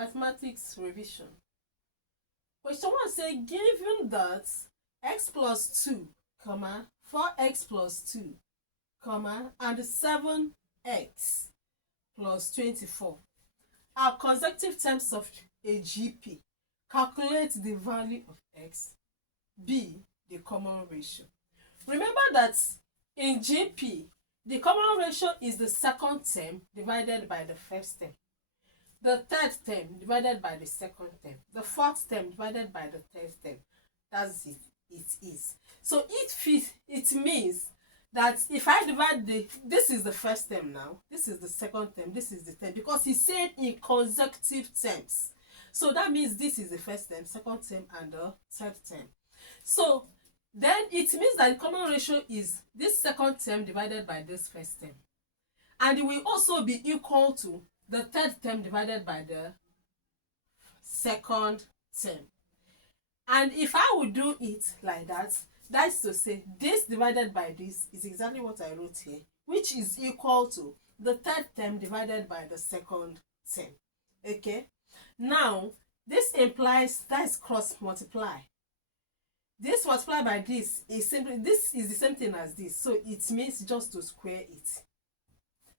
Mathematics revision. Question 1 say, given that x plus 2, 4x plus 2, and 7x plus 24 are consecutive terms of a GP, calculate the value of x. B, the common ratio. Remember that in GP, the common ratio is the second term divided by the first term, the third term divided by the second term, the fourth term divided by the third term. That's it. It is. So it means that if I divide this is the first term now, this is the second term, this is the term, because he said in consecutive terms. So that means this is the first term, second term, and the third term. So then it means that the common ratio is this second term divided by this first term. And it will also be equal to the third term divided by the second term. And if I would do it like that, that's to say this divided by this is exactly what I wrote here, which is equal to the third term divided by the second term. Okay? Now, this implies that's cross multiply. This multiplied by this is simply, this is the same thing as this. So it means just to square it.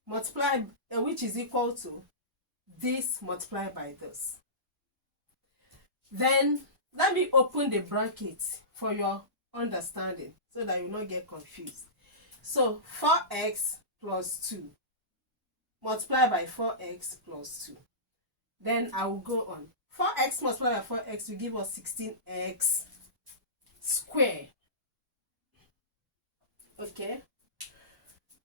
Multiply, which is equal to this multiplied by this. Then, let me open the bracket for your understanding so that you will not get confused. So 4x plus 2 multiplied by 4x plus 2. Then I will go on. 4x multiplied by 4x will give us 16x square. Okay.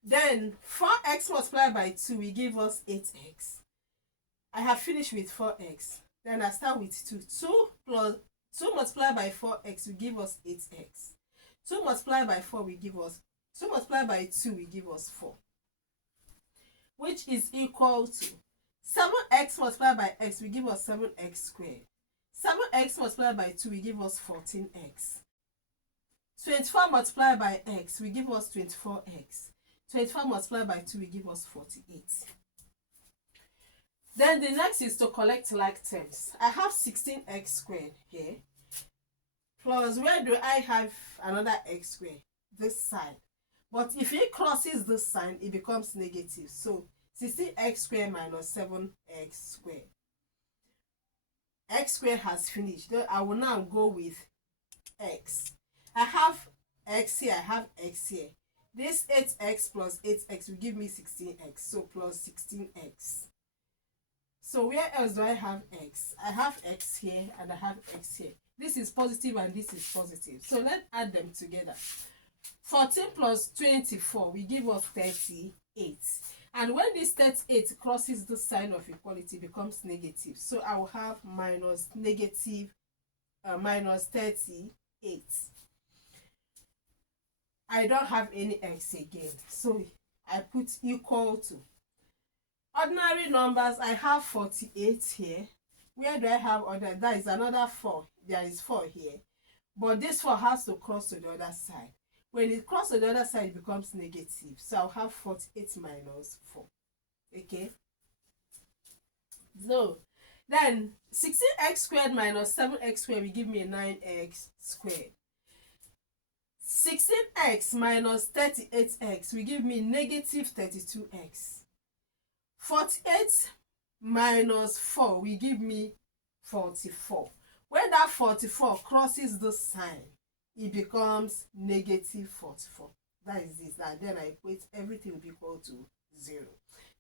Then 4x multiplied by 2 will give us 8x. I have finished with 4x. Then I start with 2. 2 multiplied by 4x will give us 8x. 2 multiplied by 4 will give us 2 multiplied by 2 will give us 4, which is equal to 7x multiplied by x will give us 7x squared. 7x multiplied by 2 will give us 14x. 24 multiplied by x will give us 24x. 24 multiplied by 2 will give us 48. Then the next is to collect like terms. I have 16x squared here. Plus, where do I have another x squared? This side. But if it crosses this sign, it becomes negative. So 16x squared minus 7x squared. X squared has finished. Then I will now go with x. I have x here, I have x here. This 8x plus 8x will give me 16x. So plus 16x. So where else do I have x? I have x here and I have x here. This is positive and this is positive. So let's add them together. 14 plus 24 will give us 38. And when this 38 crosses the sign of equality, it becomes negative. So I will have minus 38. I don't have any x again. So I put equal to. Ordinary numbers, I have 48 here. Where do I have other? That is another 4. There is 4 here. But this 4 has to cross to the other side. When it crosses to the other side, it becomes negative. So I'll have 48 minus 4. Okay? So, then 16x squared minus 7x squared will give me a 9x squared. 16x minus 38x will give me negative 32x. 48 minus 4 will give me 44. When that 44 crosses the sign, it becomes negative 44. That is this. And then I equate everything will be equal to 0.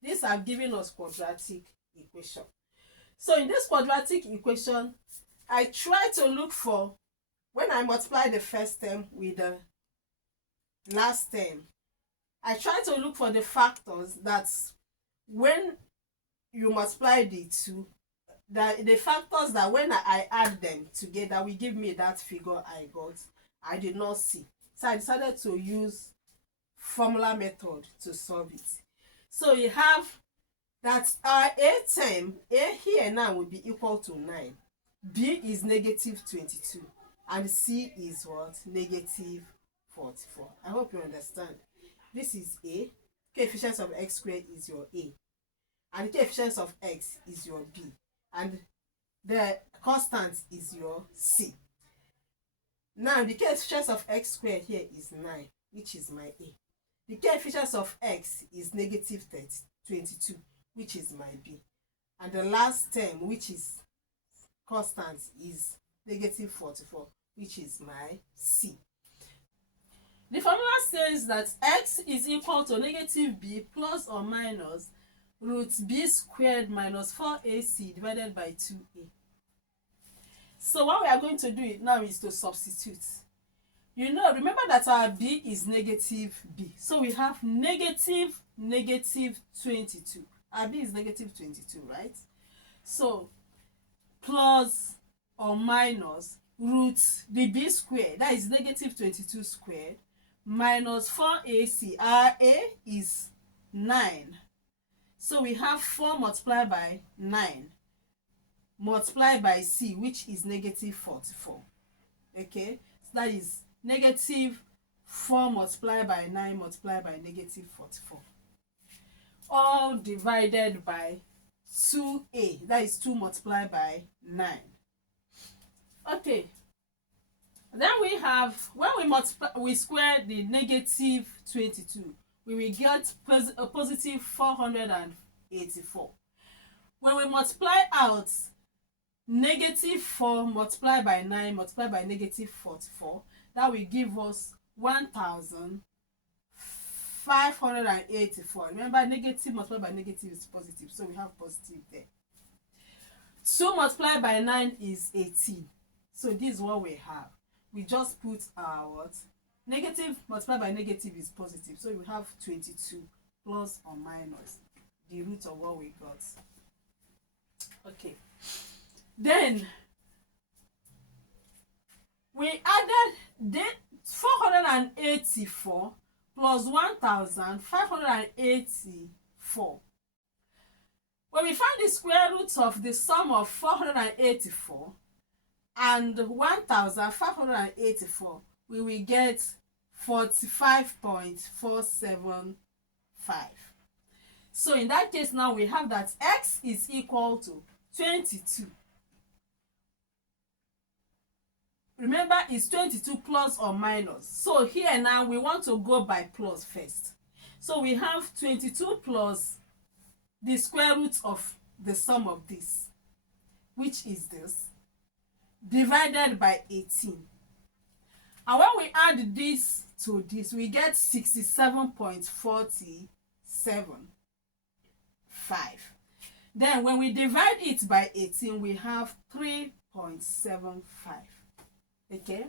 This have given us quadratic equation. So in this quadratic equation, I try to look for, when I multiply the first term with the last term, I try to look for the factors that when you multiply the two, the factors that when I add them together will give me that figure I got. I did not see. So I decided to use formula method to solve it. So you have that our A term, A here now will be equal to 9. B is negative 22. And C is what? Negative 44. I hope you understand. This is A. Coefficient of x squared is your A. And the coefficient of x is your B. and the constant is your C. Now the coefficient of x squared here is 9, which is my A. The coefficient of x is negative 22, which is my B. And the last term, which is constant, is negative 44, which is my C. The formula says that x is equal to negative b plus or minus root b squared minus 4ac divided by 2a. So what we are going to do it now is to substitute. Remember that our b is negative b. So we have negative 22. Our b is negative 22, right? So plus or minus root the b squared, that is negative 22 squared, minus 4ac. Our a is 9. So we have 4 multiplied by 9 multiplied by c, which is negative 44. Okay, so that is negative 4 multiplied by 9 multiplied by negative 44. All divided by 2a, that is 2 multiplied by 9. Okay, then we have, when we square the negative 22, we will get a positive 484. When we multiply out negative 4 multiplied by 9 multiplied by negative 44, that will give us 1584. Remember, negative multiplied by negative is positive, so we have positive there. 2 multiplied by 9 is 18. So this is what we have. We just put our what? Negative multiplied by negative is positive, so we have 22 plus or minus the root of what we got. Okay. Then we added the 484 plus 1584. When we find the square root of the sum of 484 and 1584, we will get 45.475. So in that case now we have that x is equal to 22. Remember, it's 22 plus or minus. So here now we want to go by plus first. So we have 22 plus the square root of the sum of this, which is this, divided by 18. And when we add this to this, we get 67.475. Then when we divide it by 18, we have 3.75. Okay?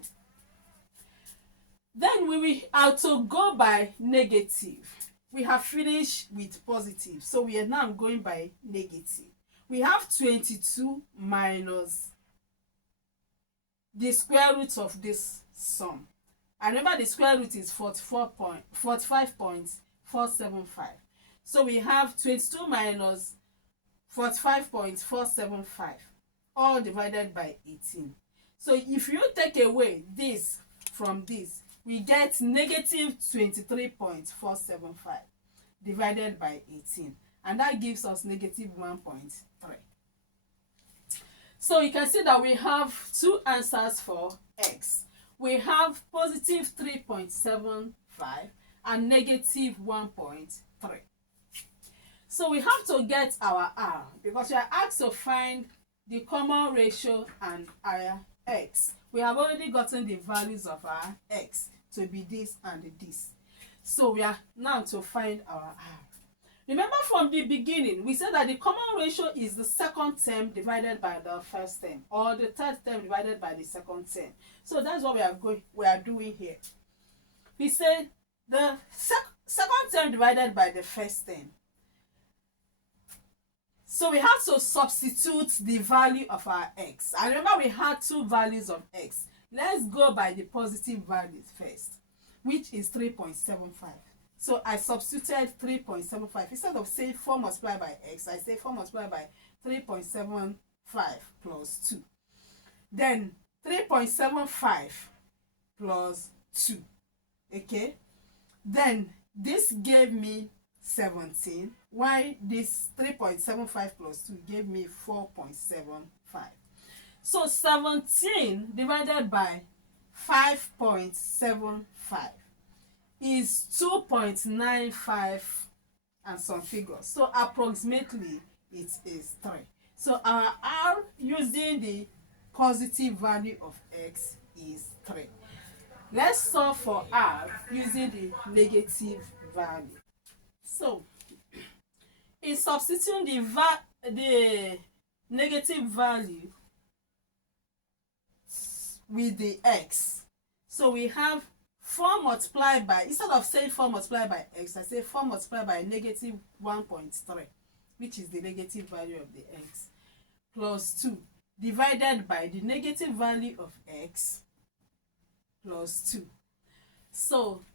Then we will have to go by negative. We have finished with positive, so we are now going by negative. We have 22 minus the square root of this sum. And remember, the square root is 45.475. So we have 22 minus 45.475, all divided by 18. So if you take away this from this, we get negative 23.475 divided by 18. And that gives us negative 1.3. So you can see that we have two answers for x. We have positive 3.75 and negative 1.3. So we have to get our r, because we are asked to find the common ratio and our x. We have already gotten the values of our x to be this and this. So we are now to find our r. Remember, from the beginning, we said that the common ratio is the second term divided by the first term, or the third term divided by the second term. So that's what we are doing here. We said the second term divided by the first term. So we have to substitute the value of our x. And remember, we had two values of x. Let's go by the positive values first, which is 3.75. So I substituted 3.75. Instead of saying 4 multiplied by x, I say 4 multiplied by 3.75 plus 2. Then 3.75 plus 2. Okay? Then this gave me 17. Why this 3.75 plus 2 gave me 4.75. So 17 divided by 5.75 is 2.95 and some figures. So approximately it is 3. So our R using the positive value of x is 3. Let's solve for R using the negative value. So in substituting the negative value with the x, so we have 4 multiplied by, instead of saying 4 multiplied by x, I say 4 multiplied by negative 1.3, which is the negative value of the x, plus 2 divided by the negative value of x plus 2. So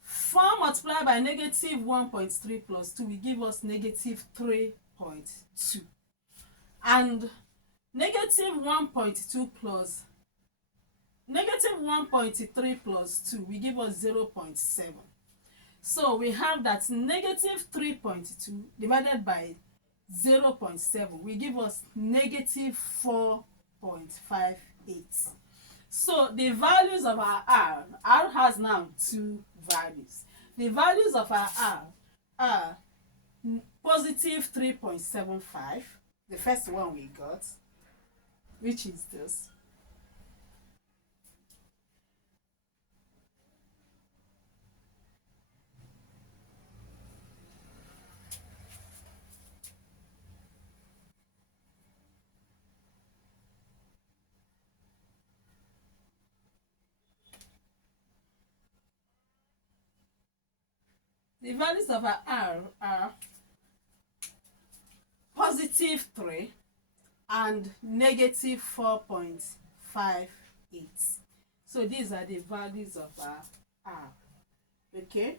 4 multiplied by negative 1.3 plus 2 will give us negative 3.2. And negative 1.2 plus negative 1.3 plus 2 will give us 0.7. So we have that negative 3.2 divided by 0.7 will give us negative 4.58. So the values of our R has now 2 values. The values of our R are positive 3.75, the first one we got, which is this. The values of our R are positive 3 and negative 4.58. So these are the values of our R. Okay.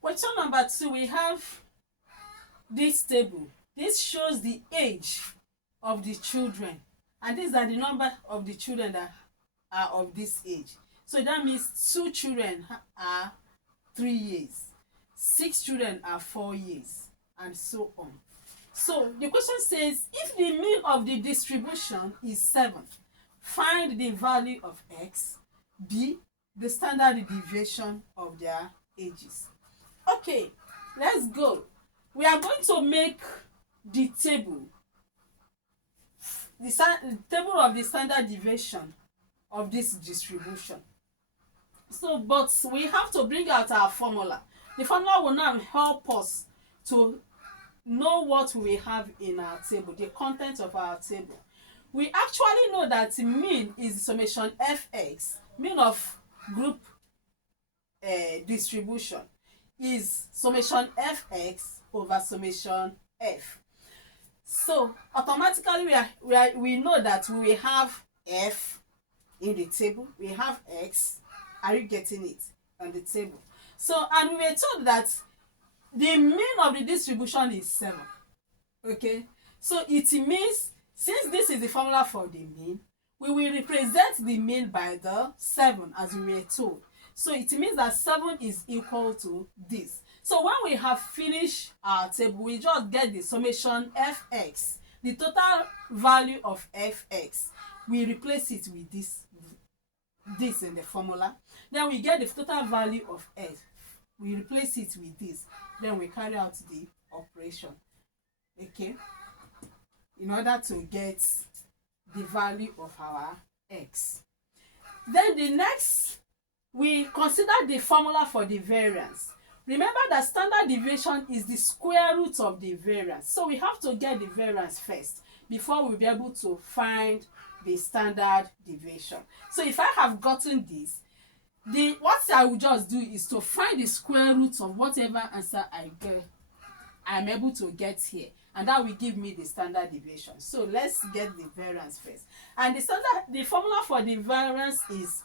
Question number 2, we have this table. This shows the age of the children, and these are the number of the children that are of this age. So that means 2 children are 3 years, 6 children are 4 years, and so on. So the question says, if the mean of the distribution is 7, find the value of x. B, the standard deviation of their ages. Okay, let's go. We are going to make the table, the table of the standard deviation of this distribution. So, but we have to bring out our formula. The formula will now help us to know what we have in our table, the content of our table. We actually know that mean is summation fx, mean of group distribution is summation fx over summation f. So automatically we know that we will have f in the table, we have x. Are you getting it on the table? So, and we were told that the mean of the distribution is 7. Okay, so it means, since this is the formula for the mean, we will represent the mean by the 7 as we were told. So it means that 7 is equal to this. So when we have finished our table, we just get the summation fx, the total value of fx. We replace it with this in the formula. Then we get the total value of f. We replace it with this. Then we carry out the operation. Okay, in order to get the value of our x. Then the next, we consider the formula for the variance. Remember that standard deviation is the square root of the variance. So we have to get the variance first before we'll be able to find the standard deviation. So if I have gotten this, what I will just do is to find the square root of whatever answer I'm able to get here, and that will give me the standard deviation. So let's get the variance first. And the formula for the variance is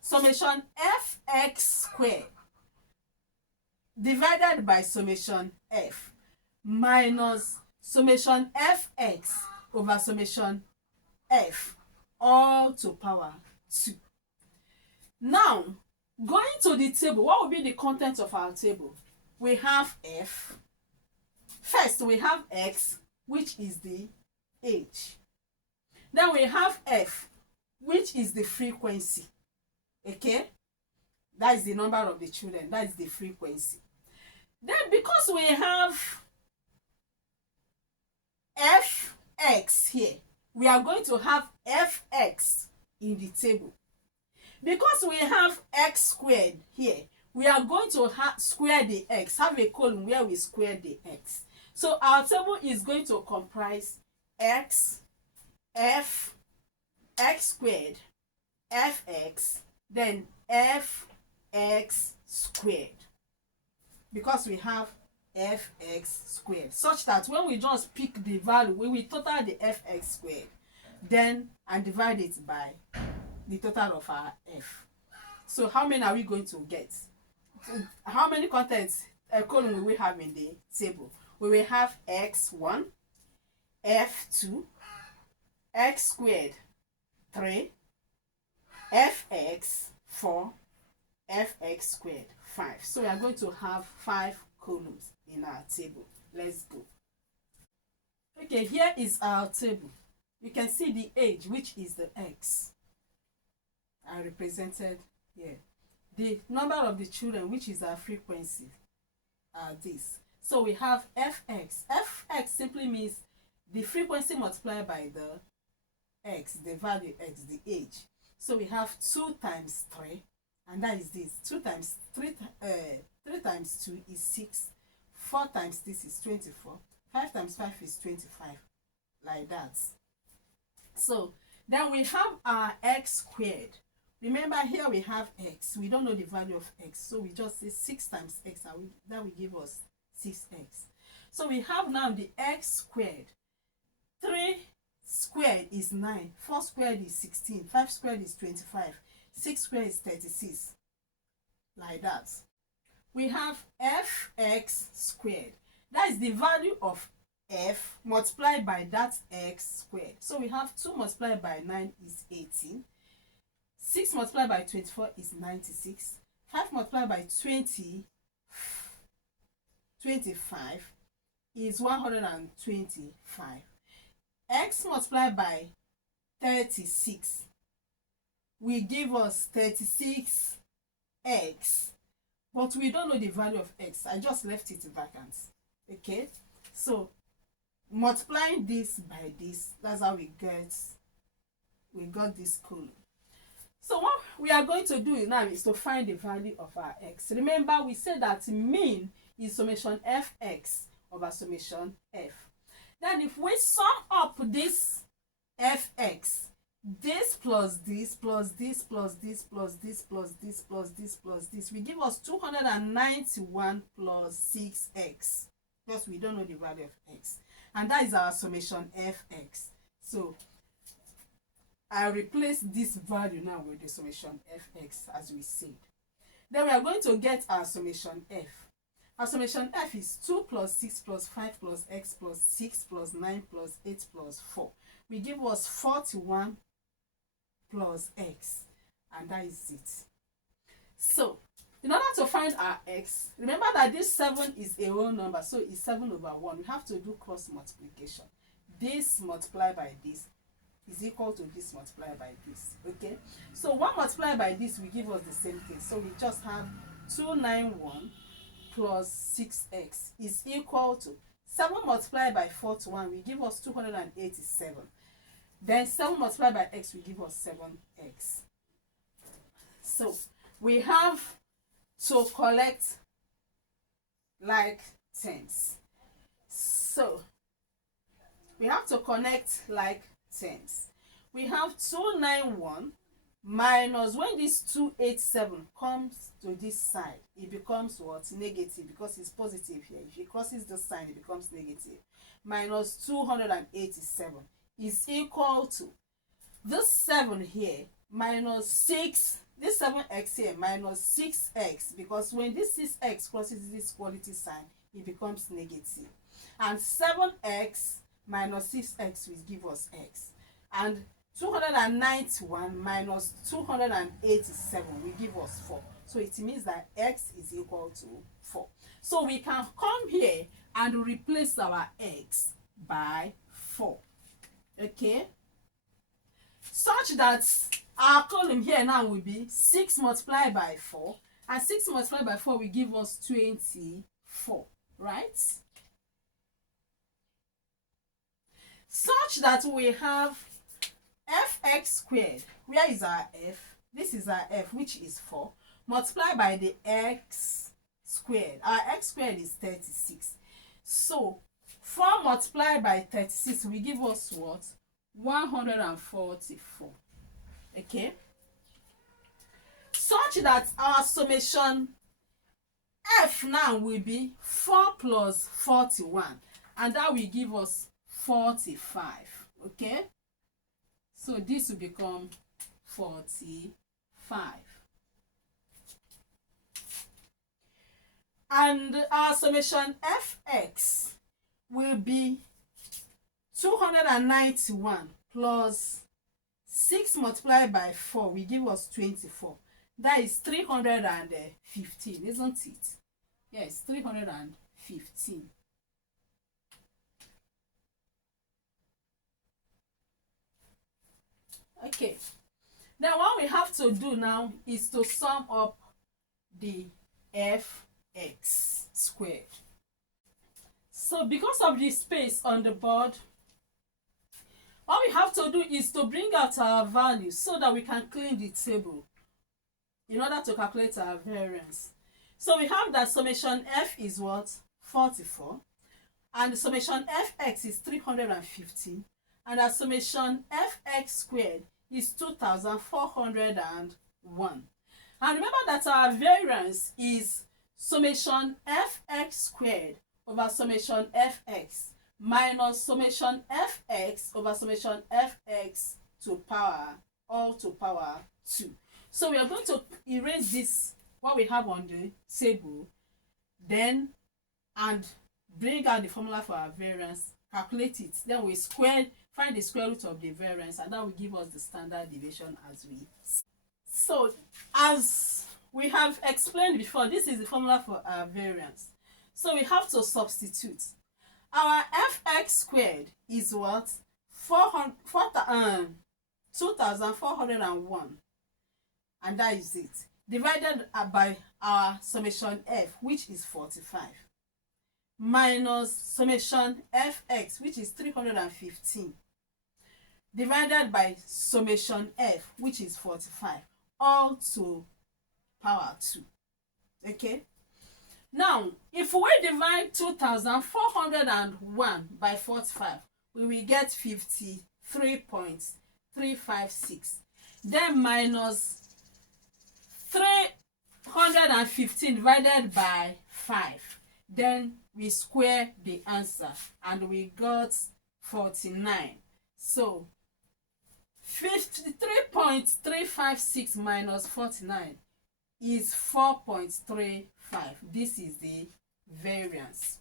summation fx squared divided by summation f minus summation fx over summation f, all to power 2. Now Going to the table, what will be the content of our table? We have f. First, we have x, which is the age. Then we have f, which is the frequency. Okay? That is the number of the children. That is the frequency. Then, because we have fx here, we are going to have fx in the table. Because we have x squared here, we are going to square the x, have a column where we square the x. So our table is going to comprise x, f, x squared, fx, then fx squared. Because we have fx squared, such that when we just pick the value, we will total the fx squared, then and divide it by the total of our f. So how many are we going to get? How many contents column will we have in the table? We will have x1, f2, x squared 3, fx 4, fx squared 5. So we are going to have 5 columns in our table. Let's go. Okay, here is our table. You can see the age, which is the x. I represented here. The number of the children, which is our frequency, are this. So we have fx. Fx simply means the frequency multiplied by the x, the value x, the age. So we have 2 times 3, and that is this. 2 times 3, 3 times 2 is 6. 4 times this is 24. 5 times 5 is 25. Like that. So then we have our x squared. Remember, here we have x. We don't know the value of x. So we just say 6 times x, and that will give us 6x. So we have now the x squared. 3 squared is 9. 4 squared is 16. 5 squared is 25. 6 squared is 36. Like that. We have fx squared. That is the value of f multiplied by that x squared. So we have 2 multiplied by 9 is 18. 6 multiplied by 24 is 96. 5 multiplied by 25 is 125. X multiplied by 36 will give us 36x. But we don't know the value of x. I just left it vacant. Okay? So, multiplying this by this, that's how we got this column. So what we are going to do now is to find the value of our x. Remember, we said that mean is summation fx over summation f. Then if we sum up this fx, this plus this plus this plus this plus this plus this plus this plus this will give us 291 plus 6x. Because we don't know the value of x. And that is our summation fx. So I replace this value now with the summation fx as we said. Then we are going to get our summation f. Our summation f is 2 plus 6 plus 5 plus x plus 6 plus 9 plus 8 plus 4. We give us 41 plus x. And that is it. So, in order to find our x, remember that this 7 is a whole number. So, it's 7 over 1. We have to do cross multiplication. This multiplied by this is equal to this multiplied by this. Okay? So 1 multiplied by this will give us the same thing. So we just have 291 plus 6x is equal to 7 multiplied by 41 will give us 287. Then 7 multiplied by x will give us 7x. So we have to collect like tens. So we have to connect like tens. We have 291 minus, when this 287 comes to this side, it becomes what? Negative, because it's positive here. If it crosses the sign, it becomes negative. Minus 287 is equal to this 7 here minus 6, this 7x here minus 6x, because when this 6x crosses this quality sign, it becomes negative. And 7x minus 6x will give us x. And 291 minus 287 will give us 4. So it means that x is equal to 4. So we can come here and replace our x by 4. Okay? Such that our column here now will be 6 multiplied by 4. And 6 multiplied by 4 will give us 24. Right? Such that we have fx squared. Where is our f? This is our f, which is 4, multiplied by the x squared. Our x squared is 36. So 4 multiplied by 36 will give us what? 144. Okay? Such that our summation f now will be 4 plus 41, and that will give us 45. Okay? So this will become 45. And our summation fx will be 291 plus 6 multiplied by 4 will give us 24. That is 315, isn't it? Yes, 315. Okay. Then what we have to do now is to sum up the fx squared. So because of the space on the board, what we have to do is to bring out our values so that we can clean the table in order to calculate our variance. So we have that summation f is what? 44. And the summation fx is 315. And our summation fx squared is 2401. And remember that our variance is summation fx squared over summation fx minus summation fx over summation fx to power, all to power 2. So we are going to erase this, what we have on the table, then and bring out the formula for our variance, calculate it, then we find the square root of the variance, and that will give us the standard deviation as we see. So as we have explained before, this is the formula for our variance. So we have to substitute. Our fx squared is what? 2401, and that is it, divided by our summation f, which is 45, minus summation fx, which is 315, divided by summation f, which is 45, all to power 2. Okay? Now, if we divide 2401 by 45, we will get 53.356. Then minus 315 divided by 5. Then we square the answer and we got 49. So 53.356 minus 49 is 4.35. This is the variance.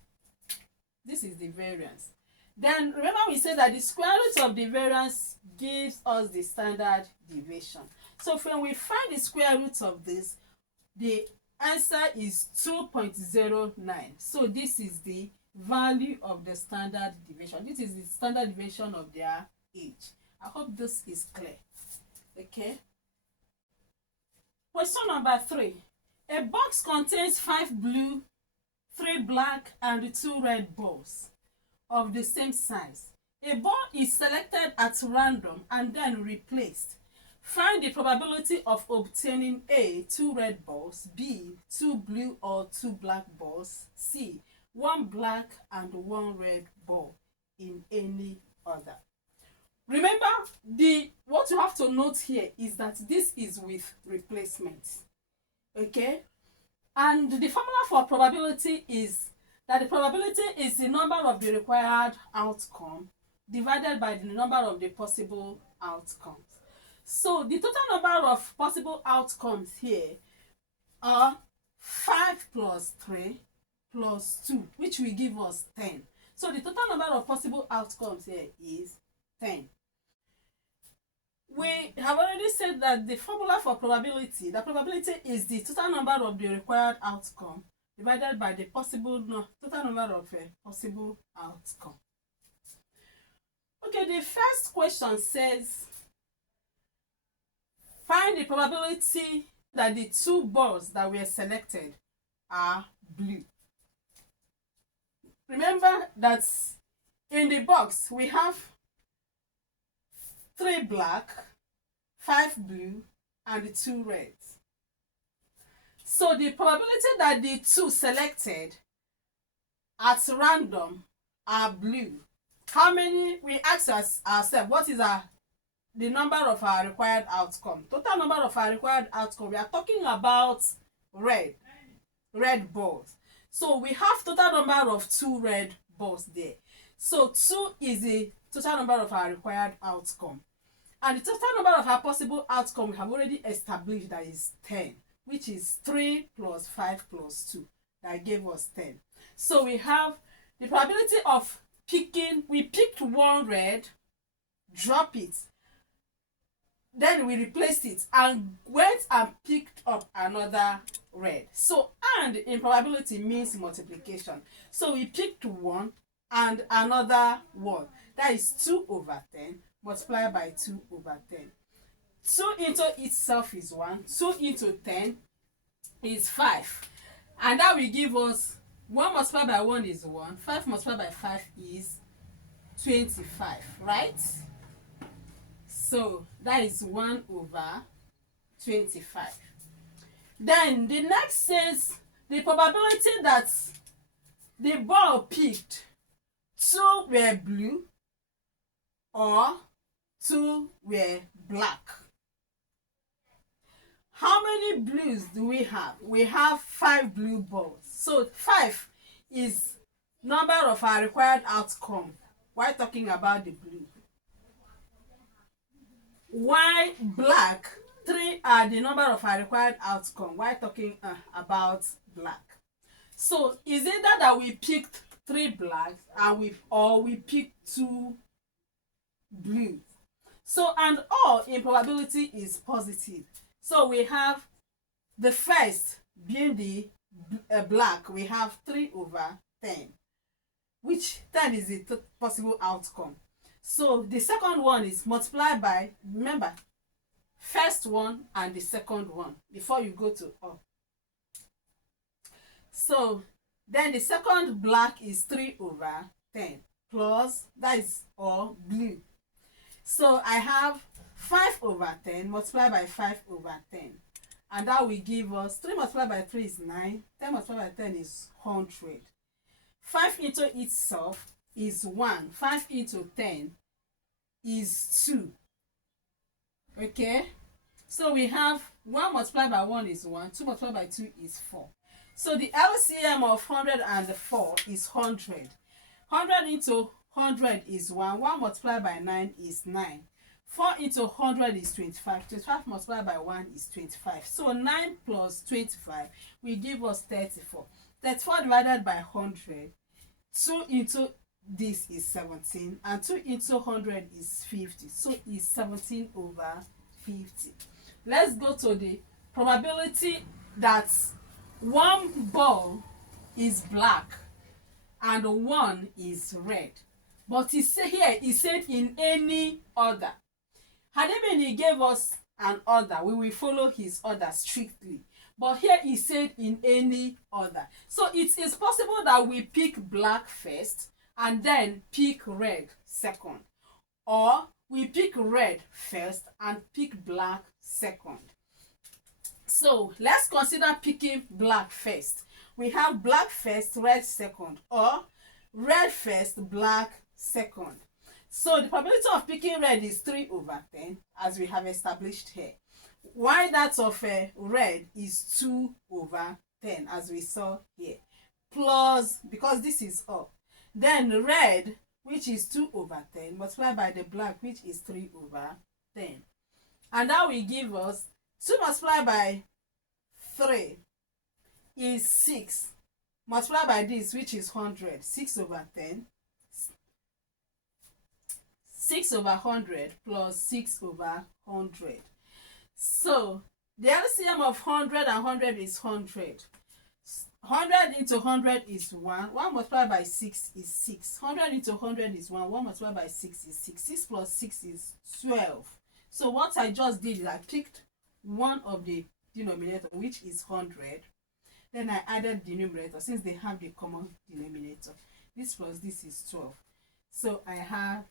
This is the variance. Then remember we said that the square root of the variance gives us the standard deviation. So when we find the square root of this, the answer is 2.09. So this is the value of the standard deviation. This is the standard deviation of their age. I hope this is clear. Okay. Question number 3. A box contains 5 blue, 3 black, and 2 red balls of the same size. A ball is selected at random and then replaced. Find the probability of obtaining A, 2 red balls, B, 2 blue or 2 black balls, C, 1 black and 1 red ball in any order. Remember, what you have to note here is that this is with replacement. Okay? And the formula for probability is that the probability is the number of the required outcome divided by the number of the possible outcomes. So the total number of possible outcomes here are 5 plus 3 plus 2, which will give us 10. So the total number of possible outcomes here is 10. We have already said that the formula for probability, the probability is the total number of the required outcome divided by the total number of possible outcome. Okay, the first question says, find the probability that the two balls that were selected are blue. Remember that in the box we have 3 black, 5 blue, and 2 reds. So the probability that the two selected at random are blue. How many? We ask ourselves, what is the number of our required outcome? Total number of our required outcome. We are talking about red balls. So we have total number of 2 red balls there. So 2 is the total number of our required outcome. And the total number of our possible outcome we have already established, that is 10, which is 3 plus 5 plus 2. That gave us 10. So we have the probability of picking, we picked 1 red, drop it, then we replaced it and went and picked up another red. So and in probability means multiplication. So we picked 1 and another 1. That is 2 over 10 multiplied by 2 over 10. 2 into itself is 1. 2 into 10 is 5. And that will give us 1 multiplied by 1 is 1. 5 multiplied by 5 is 25, right? So that is 1 over 25. Then the next says the probability that the ball picked 2 were blue or 2 were black. How many blues do we have? We have 5 blue balls. So 5 is number of our required outcome. Why talking about the blue? Why black? 3 are the number of our required outcome. Why talking about black? So is it that we picked 3 blacks and we picked 2 blue? So and all in probability is positive. So we have the first being the black, we have 3 over 10, which 10 is the possible outcome. So the second one is multiplied by, remember, first one and the second one before you go to up. So then the second black is 3 over 10 plus, that is all blue. So I have 5 over 10 multiplied by 5 over 10. And that will give us 3 multiplied by 3 is 9. 10 multiplied by 10 is 100. 5 into itself is 1. 5 into 10 is 2. Okay? So we have 1 multiplied by 1 is 1. 2 multiplied by 2 is 4. So the LCM of 104 is 100. 100 into 100 is 1. 1 multiplied by 9 is 9. 4 into 100 is 25. 25 multiplied by 1 is 25. So 9 plus 25 will give us 34. 34 divided by 100. 2 into this is 17. And 2 into 100 is 50. So it's 17 over 50. Let's go to the probability that 1 ball is black and 1 is red. But he said here, he said in any order. Had it been he gave us an order, we will follow his order strictly. But here he said in any order. So it is possible that we pick black first and then pick red second. Or we pick red first and pick black second. So let's consider picking black first. We have black first, red second, or red first, black second. So the probability of picking red is 3 over 10, as we have established here. While that of red is 2 over 10, as we saw here. Plus, because this is up. Then red, which is 2 over 10, multiplied by the black, which is 3 over 10. And that will give us 2 multiplied by 3 is 6. Multiplied by this, which is 100. 6 over 10. 6 over 100 plus 6 over 100. So the LCM of 100 and 100 is 100. 100 into 100 is 1. 1 multiplied by 6 is 6. 100 into 100 is 1. 1 multiplied by 6 is 6. 6 plus 6 is 12. So what I just did is I picked one of the denominator, which is 100. Then I added the numerator since they have the common denominator. This plus this is 12. So I have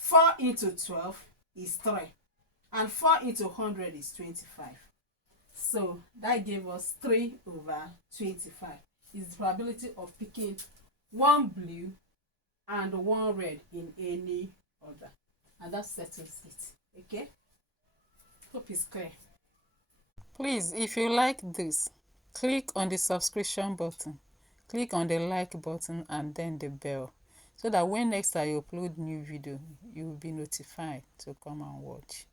4 into 12 is 3. And 4 into 100 is 25. So that gave us 3 over 25. Is the probability of picking one blue and one red in any order. And that settles it. Okay? Hope it's clear. Please, if you like this, click on the subscription button, click on the like button and then the bell, so that when next I upload new video, you will be notified to come and watch.